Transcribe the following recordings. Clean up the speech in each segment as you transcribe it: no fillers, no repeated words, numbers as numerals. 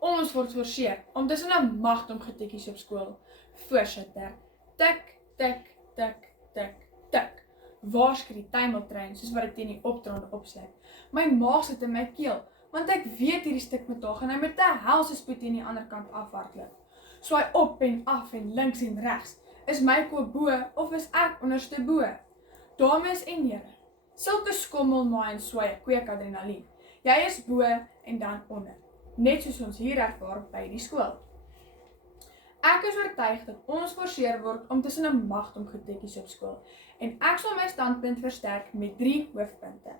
Ons word forceer om tussen 'n magt om getikkies op skool. Voorsitter, tik, tik, tik, tik, tik. Waar skiet die tuimeltrein soos wat dit teen die opdraande opsluit? My maag sit in my keel, want ek weet hierdie stuk metaal gaan hy met 'n helse spoed teen die ander kant afhardloop. Swaai op en af en links en regs. Is my kop bo of is ek onderste bo? Dames en here, sulke skommelmaai en swaai kweek adrenalien. Jy is bo en dan onder, net soos ons hier ervaar by die skool. Ek is oortuig dat ons forceer word om tussen 'n magt om getekkies op skool en ek sal my standpunt versterk met 3 hoofpunte.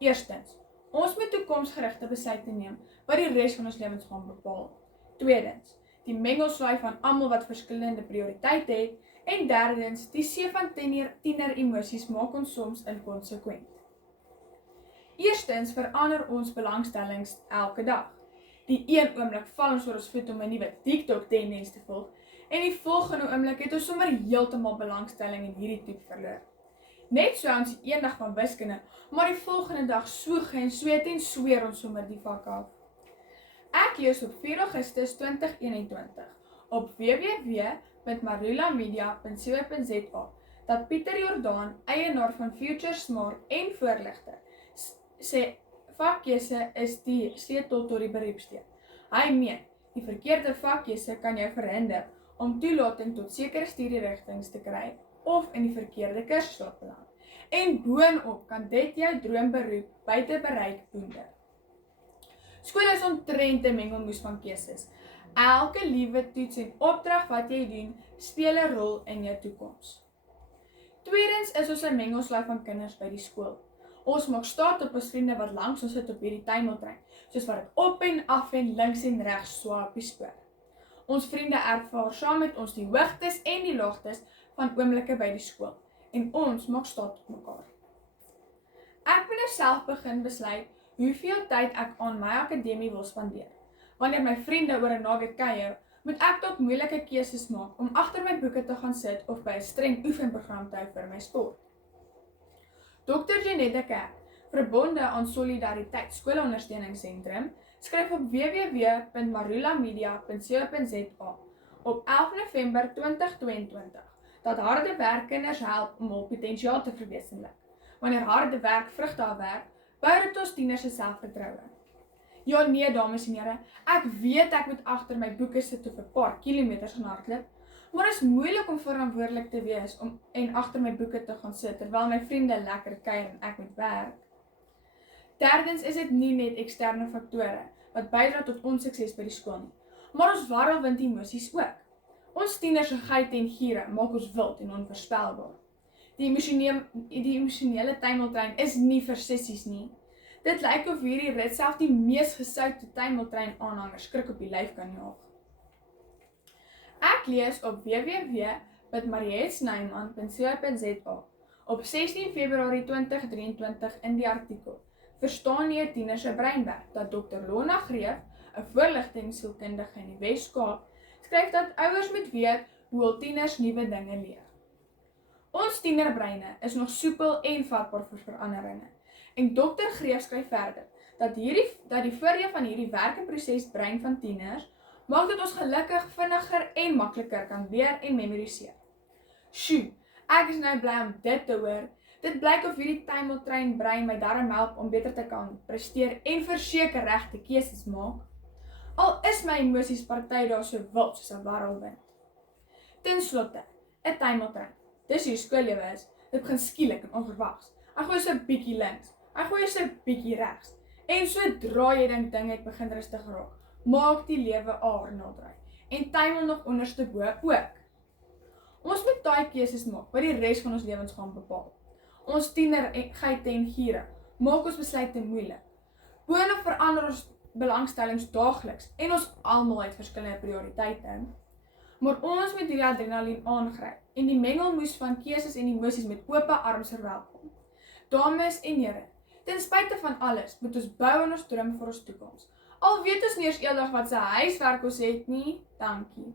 Eerstens, ons moet toekomsgerigte besluite neem wat die res van ons lewens gaan bepaal. Tweedens, die mengelslaai van almal wat verskillende prioriteite het en derdens, die see van tiener emosies maak ons soms inkonsekwent. Eerstens verander ons belangstellings elke dag. Die een oomblik val ons oor ons voet om 'n nuwe TikTok tendens te volg en die volgende oomblik het ons sommer heeltemal belangstelling in hierdie tipe verloor. Net so ons eendag van wiskunde, maar die volgende dag soeg en sweet en sweer ons sommer die vak af. Ek lees op 4 Augustus 2021 op www.marulamedia.co.za dat Pieter Jordaan, eienaar van Future Smart en voorligter, sê vakkeuse is die sleutel tot die beroepssteek. Hy meen, die verkeerde vakkeuse kan jou verhinder om toelating tot sekere studierigtings te kry of in die verkeerde kursus laat beland. En boonop kan dit jou droomberoep buite bereik boender. Skool is omtrent 'n mengelmoes van keuses. Elke liewe toets en opdrag wat jy doen, speel 'n rol in jou toekoms. Tweedens is ons 'n mengelslaai van kinders by die skool. Ons maak staat op ons vriende wat langs ons sit op hierdie tuimeltrein, soos wat dit op en af en links en regs swaai op die spoor. Ons vriende ervaar saam met ons die hoogtes en die laagtes van oomblikke by die skool, en ons maak staat op mekaar. Ek moet nou self begin besluit hoeveel tyd ek aan my akademie wil spandeer. Wanneer my vriende oor 'n naweek kuier, moet ek tot moeilike keuses maak om agter my boeke te gaan sit of by 'n streng oefenprogram te hou vir my sport. Dr. Jeanette de Kerk, verbonde aan Solidariteit Skoolondersteuningssentrum, skryf op www.marulamedia.co.za op 11 November 2022 dat harde werk kinders help om hul potensiaal te verwesenlik. Wanneer harde werk vrugte afwerk, bou dit ons tieners se selfvertroue. Ja nee, dames en here, ek weet ek moet agter my boeke sit of 'n paar kilometers gaan hardloop, maar is moeilik om verantwoordelik te wees en agter my boeke te gaan sit terwyl my vriende lekker kuier en ek moet werk. Derdens is dit nie net eksterne faktore wat bydra tot ons sukses by die skool nie, maar ons warrelwind emosies ook. Ons tieners se geite en giere maak ons wild en onvoorspelbaar. Die emosionele tuimeltrein is nie vir sissies nie. Dit lyk of hierdie rit self die mees gesoute tuimeltrein aanhangers skrik op die lyf kan jaag. Ek lees op www.marietsnyman.co.za op 16 Februarie 2023 in die artikel Verstaan jy 'n tiener se breinwerk dat Dr. Lona Greef, 'n voorligtingsielkundige in die Wes-Kaap, skryf dat ouers moet weet hoe hul tieners nuwe dinge leer. Ons tienerbreine is nog soepel en vatbaar vir veranderinge. En Dr. Greef skryf verder dat die voordeel van hierdie werkeproses brein van tieners maak dat ons gelukkig vinniger en makliker kan leer en memoriseer. Sjoe, ek is nou bly om dit te hoor. Dit blyk of hierdie tuimeltrein brein my darm help om beter te kan presteer en verseker regte keuses maak. Al is my emosies party daar so wild soos 'n warrelwind. Ten slotte, 'n tuimeltrein. Dis hoe skoollewe is. Dit begin skielik en onverwags. Ek gooi so 'n bietjie links, ek gooi so 'n bietjie regs. En sodra jy dink dinge het begin rustig raak, maak die lewe aarnadraai en tuimel nog onderste bo ook. Ons moet daai keuses maak wat die res van ons lewens gaan bepaal. Ons tienergeite en giere maak ons besluite moeilik. Boonop verander ons belangstellings daagliks en ons almal het verskillende prioriteite. Maar ons moet hierdie adrenalien aangryp en die mengelmoes van keuses en emosies met oop arms verwelkom. Dames en here, ten spyte van alles moet ons bou aan ons droom vir ons toekoms. Al weet ons nie eers eendag wat se huiswerk ons het nie, dankie.